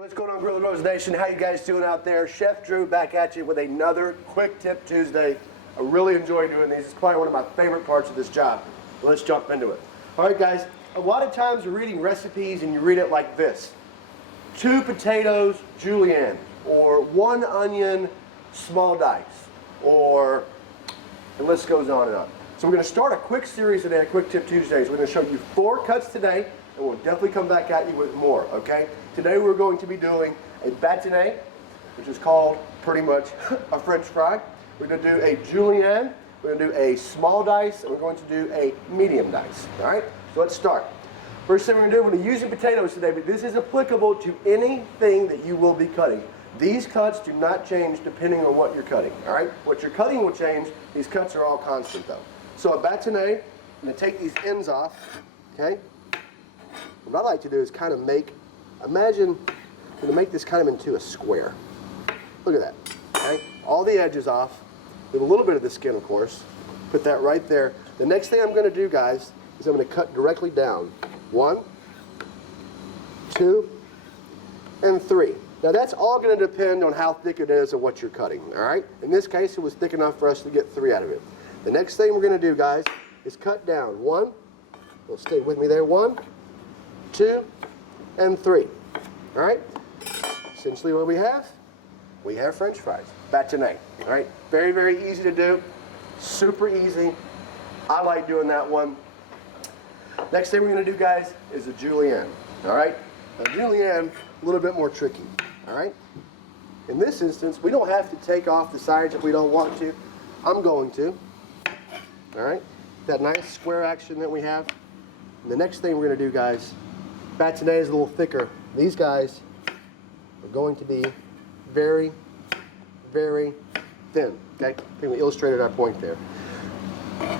What's going on, Grilla Rose Nation? How you guys doing out there? Chef Drew back at you with another Quick Tip Tuesday. I really enjoy doing these. It's probably one of my favorite parts of this job. Let's jump into it. All right, guys. A lot of times you're reading recipes and you read it like this: 2 potatoes, Julienne, or 1 onion, small dice, or the list goes on and on. So we're going to start a quick series today, Quick Tip Tuesdays. We're going to show you 4 cuts today, and we'll definitely come back at you with more, okay? Today we're going to be doing a batinee, which is called pretty much a French fry. We're going to do a Julienne, we're going to do a small dice, and we're going to do a medium dice, all right? So let's start. First thing we're going to do, we're going to be using potatoes today, but this is applicable to anything that you will be cutting. These cuts do not change depending on what you're cutting, all right? What you're cutting will change. These cuts are all constant, though. So a batinee, I'm going to take these ends off, okay? What I like to do is kind of imagine, I'm going to make this kind of into a square. Look at that, okay? All the edges off, with a little bit of the skin, of course. Put that right there. The next thing I'm going to do, guys, is I'm going to cut directly down. 1, 2, and 3. Now that's all going to depend on how thick it is and what you're cutting, all right? In this case, it was thick enough for us to get 3 out of it. The next thing we're going to do, guys, is cut down. 1, well, stay with me there, 1, 2, and 3. All right? Essentially what we have French fries, batinee. All right? Very, very easy to do. Super easy. I like doing that one. Next thing we're going to do, guys, is a Julienne. All right? Now, Julienne, a little bit more tricky. All right? In this instance, we don't have to take off the sides if we don't want to. I'm going to. All right? That nice square action that we have. And the next thing we're going to do, guys, batinee is a little thicker. These guys are going to be very, very thin. Okay? I think we illustrated our point there.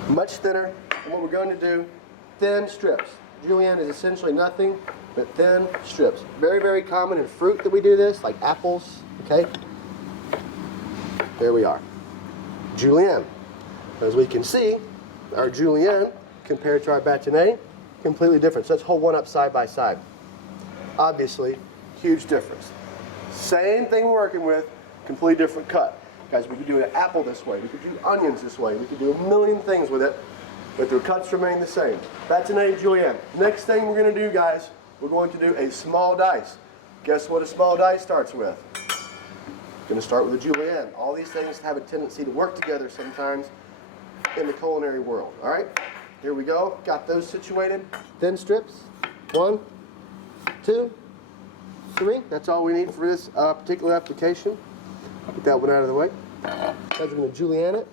Much thinner. And what we're going to do, thin strips. Julienne is essentially nothing but thin strips. Very, very common in fruit that we do this, like apples. Okay? There we are. Julienne. As we can see, our Julienne compared to our batinee, completely different. So let's hold one up side by side. Obviously, huge difference. Same thing we're working with, completely different cut. Guys, we could do an apple this way. We could do onions this way. We could do a million things with it, but the cuts remain the same. Batinee, Julienne. Next thing we're going to do, guys, we're going to do a small dice. Guess what a small dice starts with? Going to start with a Julienne. All these things have a tendency to work together sometimes in the culinary world. All right, here we go. Got those situated. Thin strips. 1, 2, 3. That's all we need for this particular application. Get that one out of the way. Guys, we're going to Julienne it.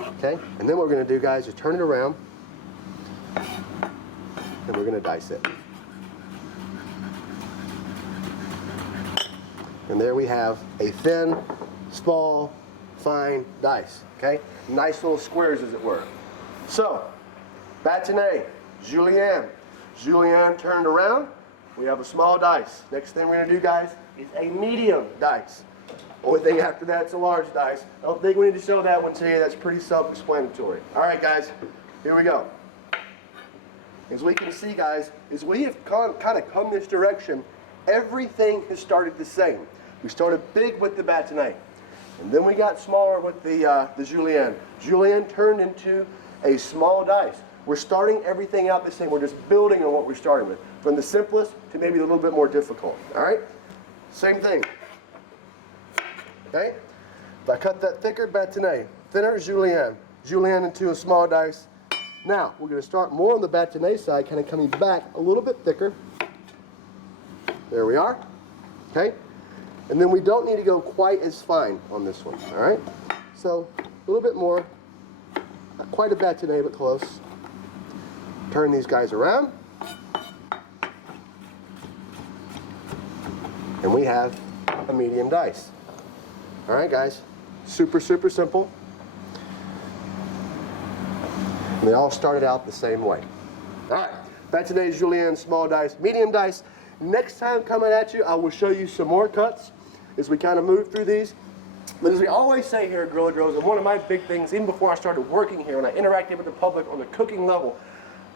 Okay, and then what we're going to do, guys, is turn it around, and we're going to dice it. And there we have a thin, small, fine dice. Okay, nice little squares, as it were. So, batinee, Julienne. Julienne turned around. We have a small dice. Next thing we're going to do, guys, is a medium dice. Only thing after that is a large dice. I don't think we need to show that one to you. That's pretty self-explanatory. All right, guys, here we go. As we can see, guys, as we have kind of come this direction, everything has started the same. We started big with the batinee, and then we got smaller with the Julienne. Julienne turned into a small dice. We're starting everything out the same. We're just building on what we're starting with, from the simplest to maybe a little bit more difficult. All right? Same thing. Okay? If I cut that thicker, batinee. Thinner, Julienne. Julienne into a small dice. Now, we're going to start more on the batinee side, kind of coming back a little bit thicker. There we are. Okay? And then we don't need to go quite as fine on this one. All right? So, a little bit more. Not quite a batinee, but close. Turn these guys around. And we have a medium dice. All right, guys. Super, super simple. And they all started out the same way. All right. Batinee, Julienne, small dice, medium dice. Next time coming at you, I will show you some more cuts as we kind of move through these. But as we always say here at Grilla Grows, and one of my big things, even before I started working here, when I interacted with the public on the cooking level,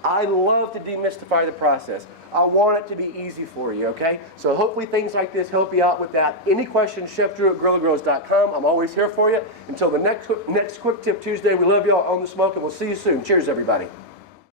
I love to demystify the process. I want it to be easy for you, okay? So hopefully things like this help you out with that. Any questions, chefdrew@grillagirls.com. I'm always here for you. Until the next Quick Tip Tuesday, we love y'all on the smoke, and we'll see you soon. Cheers, everybody.